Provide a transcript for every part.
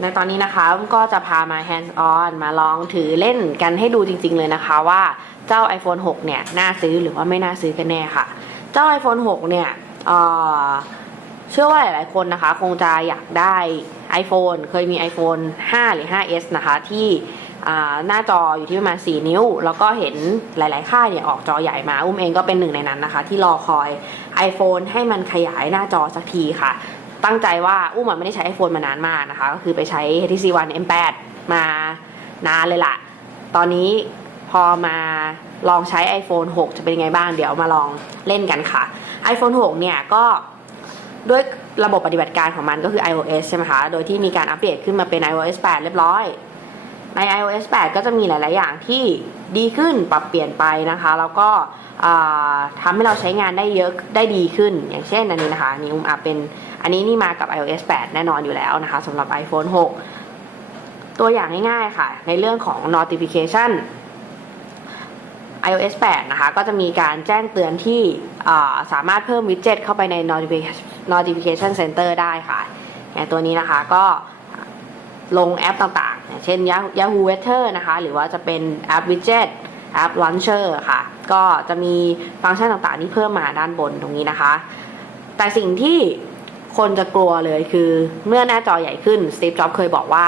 ในตอนนี้นะคะก็จะพามา hands on มาลองถือเล่นกันให้ดูจริง ๆเลยนะคะว่าเจ้า iPhone 6 เนี่ย น่าซื้อหรือว่าไม่น่าซื้อกันแน่ค่ะ เจ้า iPhone 6 เนี่ยเเชื่อว่าหลายๆคนนะคะ คงจะอยากได้ iPhone เคยมี iPhone 5 หรือ 5s นะคะ ที่หน้าจออยู่ที่ประมาณ 4 นิ้ว แล้วก็เห็นหลาย ๆ ค่ายเนี่ยออกจอใหญ่มา อุ้มเองก็เป็นหนึ่งในนั้นนะคะ ที่รอคอย iPhone ให้มันขยายหน้าจอสักทีค่ะ ตั้งใจว่าอุ้มไม่ได้ใช้ iPhone มานานมากนะคะ ก็คือไปใช้ HTC One M8 มานานเลยล่ะ ตอนนี้พอมาลองใช้ iPhone 6 จะเป็นยังไงบ้างเดี๋ยวมาลองเล่นกันค่ะ iPhone 6 เนี่ยก็ด้วยระบบปฏิบัติการของมันก็คือ iOS ใช่ไหมคะ โดยที่มีการอัปเดตขึ้นมาเป็น iOS 8 เรียบร้อย ใน iOS 8 ก็จะมีหลาย ๆ อย่างที่ดีขึ้นปรับเปลี่ยนไปนะคะ แล้วก็ทำให้เราใช้งานได้เยอะได้ดีขึ้น อย่างเช่นอันนี้นะคะนี่อุ้มอัพเป็นอันนี้นี่มากับ iOS 8 แน่นอนอยู่แล้วนะคะสำหรับ iPhone 6 ตัวอย่างง่าย ๆ ค่ะ ในเรื่องของ notification iOS 8 นะคะ ก็จะมีการแจ้งเตือนที่สามารถเพิ่มวิดเจ็ตเข้าไปใน notification Center ได้ค่ะอตัวนี้นะคะก็ ลงแอปต่างๆ เช่น Yahoo Weather นะคะ หรือว่าจะเป็นแอป Widget แอป Launcher ค่ะ ก็จะมีฟังก์ชันต่างๆ ที่เพิ่มมาด้านบนตรงนี้นะคะ แต่สิ่งที่คนจะกลัวเลยคือเมื่อหน้าจอใหญ่ขึ้น Steve Jobs เคยบอกว่า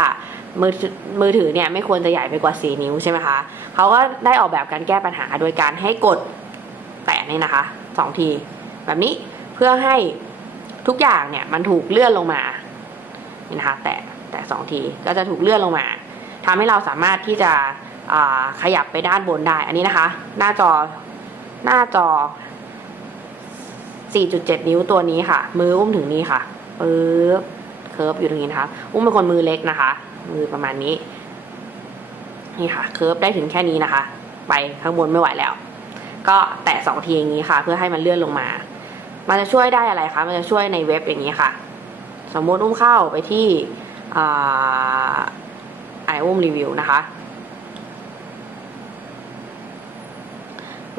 มือมือถือเนี่ยไม่ควรจะใหญ่ไปกว่า 4 นิ้วใช่ไหมคะเขาก็ได้ออกแบบการแก้ปัญหาโดยการให้กดแตะนี่นะคะสองที แบบนี้เพื่อให้ทุกอย่างเนี่ยมันถูกเลื่อนลงมานี่นะคะ แตะ แตะสองที ก็จะถูกเลื่อนลงมาทำให้เราสามารถที่จะขยับไปด้านบนได้ อันนี้นะคะ หน้าจอหน้าจอ 4.7 นิ้วตัวนี้ค่ะ มืออุ้มถึงนี้ค่ะปึ๊บเคิร์ฟอยู่ตรงนี้นะคะ อุ้มเป็นคนมือเล็กนะคะ มือประมาณนี้ นี่ค่ะ เคิร์ฟได้ถึงแค่นี้นะคะ ไปข้างบนไม่ไหวแล้ว ก็แตะสองทีอย่างนี้ค่ะ เพื่อให้มันเลื่อนลงมา มันจะช่วยได้อะไรคะ มันจะช่วยในเว็บอย่างนี้ค่ะ สมมติอุ้มเข้าไปที่ ไออุ้มรีวิวนะคะ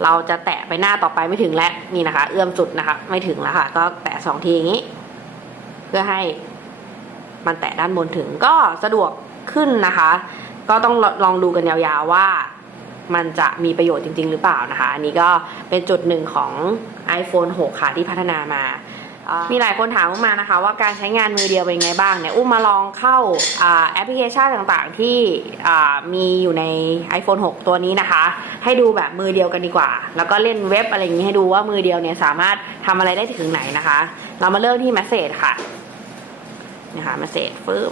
เราจะแตะไปหน้าต่อไปไม่ถึงแล้วนี่นะคะ เอื้อมจุดนะคะ ไม่ถึงแล้วค่ะ ก็แตะสองทีอย่างนี้ เพื่อให้มันแตะด้านบนถึงก็สะดวกขึ้นนะคะ ก็ต้องลองดูกันยาวๆว่ามันจะมีประโยชน์จริง ๆ หรือเปล่านะคะ อันนี้ก็เป็นจุดหนึ่งของ iPhone 6 ค่ะที่พัฒนามา มีหลายคนถามมมานะคะ ว่าการใช้งานมือเดียวเป็นไงบ้างเนี่ยอุ้มมาลองเข้าอแอปพลิเคชันต่างๆ ที่มีอยู่ใน iPhone 6 ตัวนี้นะคะ ให้ดูแบบมือเดียวกันดีกว่า แล้วก็เล่นเว็บอะไรอย่างนี้ให้ดูว่ามือเดียวเนี่ยสามารถทำอะไรได้ถึงไหนนะคะ เรามาเริ่มที่ Message ค่ะนี่ค่ะ Message ฟึบ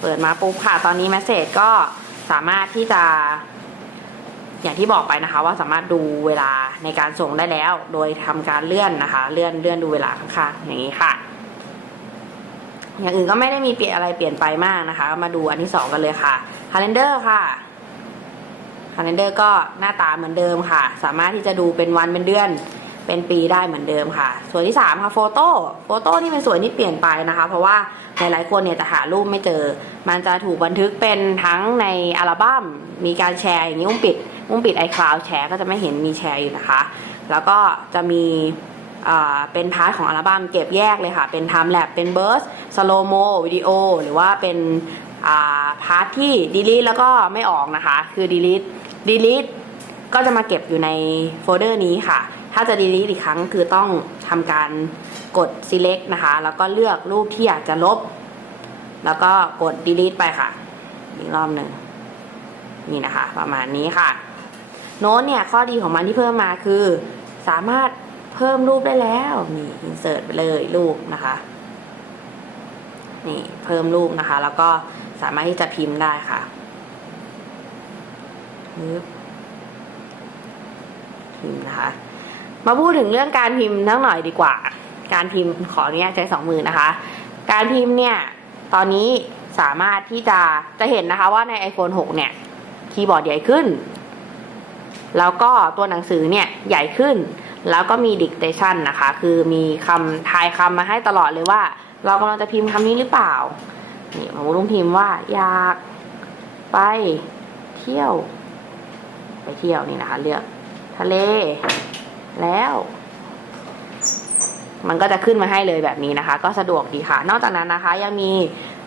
เปิดมาปุ๊บค่ะ ตอนนี้ Message ก็สามารถที่จะ อย่างที่บอกไปนะคะว่าสามารถดูเวลาในการส่งได้แล้ว โดยทำการเลื่อนนะคะ เลื่อนเลื่อนดูเวลาข้างๆอย่างนี้ค่ะ อย่างอื่นก็ไม่ได้มีเปลี่ยนอะไรเปลี่ยนไปมากนะคะ มาดูอันที่สองกันเลยค่ะ calendar ค่ะ calendar ก็หน้าตาเหมือนเดิมค่ะ สามารถที่จะดูเป็นวันเป็นเดือน เป็นปีได้เหมือนเดิมค่ะ ส่วนที่สามค่ะโฟโต้โฟโต้ที่เป็นส่วนที่เปลี่ยนไปนะคะ เพราะว่าหลายๆคนเนี่ยจะหารูปไม่เจอ มันจะถูกบันทึกเป็นทั้งในอัลบั้มมีการแชร์อย่างนี้อุ้มปิดอุ้มปิด iCloud แชร์ก็จะไม่เห็นมีแชร์อยู่นะคะ แล้วก็จะมีเป็นพาร์ทของอัลบั้มเก็บแยกเลยค่ะ เป็น Time Lapse เป็น Burst Slow Mo วิดีโอหรือว่าเป็นาพาร์ทที่ delete แล้วก็ไม่ออกนะคะ คือ delete delete ก็จะมาเก็บอยู่ในโฟลเดอร์นี้ค่ะ ถ้าจะ delete อีกครั้งคือต้องทำการกด select นะคะ แล้วก็เลือกรูปที่อยากจะลบ แล้วก็กด delete ไปค่ะอีกรอบหนึ่งนี่นะคะ ประมาณนี้ค่ะ โน้ตเนี่ยข้อดีของมันที่เพิ่มมาคือ สามารถเพิ่มรูปได้แล้วนี่ insert ไปเลยรูปนะคะนี่เพิ่มรูปนะคะ แล้วก็สามารถที่จะพิมพ์ได้ค่ะพิมพ์นะคะ มาพูดถึงเรื่องการพิมพ์นักหน่อยดีกว่า การพิมพ์ขออนุญาตใช้สองมือนะคะ การพิมพ์เนี่ยตอนนี้สามารถที่จะจะเห็นนะคะว่าใน iPhone 6 เนี่ย คีย์บอร์ดใหญ่ขึ้น แล้วก็ตัวหนังสือเนี่ยใหญ่ขึ้น แล้วก็มี dictation นะคะ คือมีคำทายคำมาให้ตลอดเลยว่า เรากำลังจะพิมพ์คำนี้หรือเปล่า นี่ผมลุงพิมพ์ว่าอยากไปเที่ยว ไปเที่ยวนี่นะคะ เลือกทะเล แล้ว มันก็จะขึ้นมาให้เลยแบบนี้นะคะ ก็สะดวกดีค่ะ นอกจากนั้นนะคะ ยังมี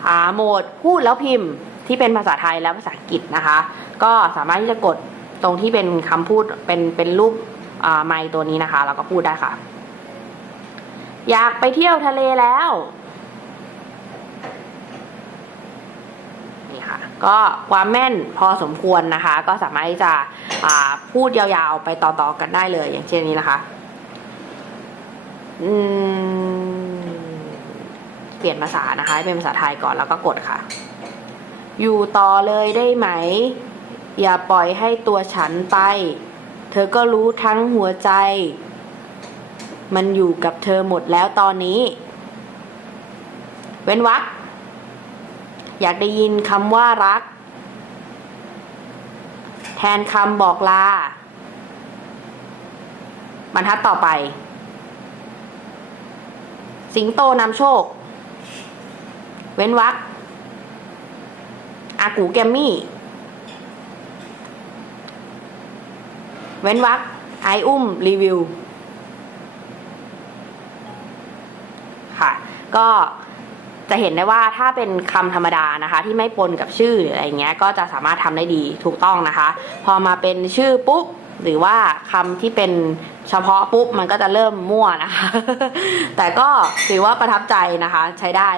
อ่าโหมดพูดแล้วพิมพ์ที่เป็นภาษาไทยและภาษาอังกฤษนะคะ ก็สามารถที่จะกดตรงที่เป็นคำพูดเป็นเป็นรูปไมค์ตัวนี้นะคะ แล้วก็พูดได้ค่ะ อยากไปเที่ยวทะเลแล้ว ค่ะ ก็ความแม่นพอสมควรนะคะ ก็สามารถที่จะพูดยาวๆไปต่อๆกันได้เลย อย่างเช่นนี้นะคะเปลี่ยนภาษานะคะเป็นภาษาไทยก่อนแล้วก็กดค่ะ อยู่ต่อเลยได้ไหม อย่าปล่อยให้ตัวฉันไป เธอก็รู้ทั้งหัวใจ มันอยู่กับเธอหมดแล้วตอนนี้ เว้นวรรค อยากได้ยินคำว่ารัก แทนคำบอกลา บรรทัดต่อไป สิงโตนำโชค เว้นวรรคอากูแกมมี่ เว้นวรรคไออุ้มรีวิว ค่ะ ก็ จะเห็นได้ว่าถ้าเป็นคำธรรมดานะคะ ที่ไม่ปนกับชื่อออะไรเงี้ยก็จะสามารถทำได้ดีถูกต้องนะคะ พอมาเป็นชื่อปุ๊บหรือว่าคำที่เป็นเฉพาะปุ๊บมันก็จะเริ่มมั่วนะคะ แต่ก็ถือว่าประทับใจนะคะใช้ได้เลย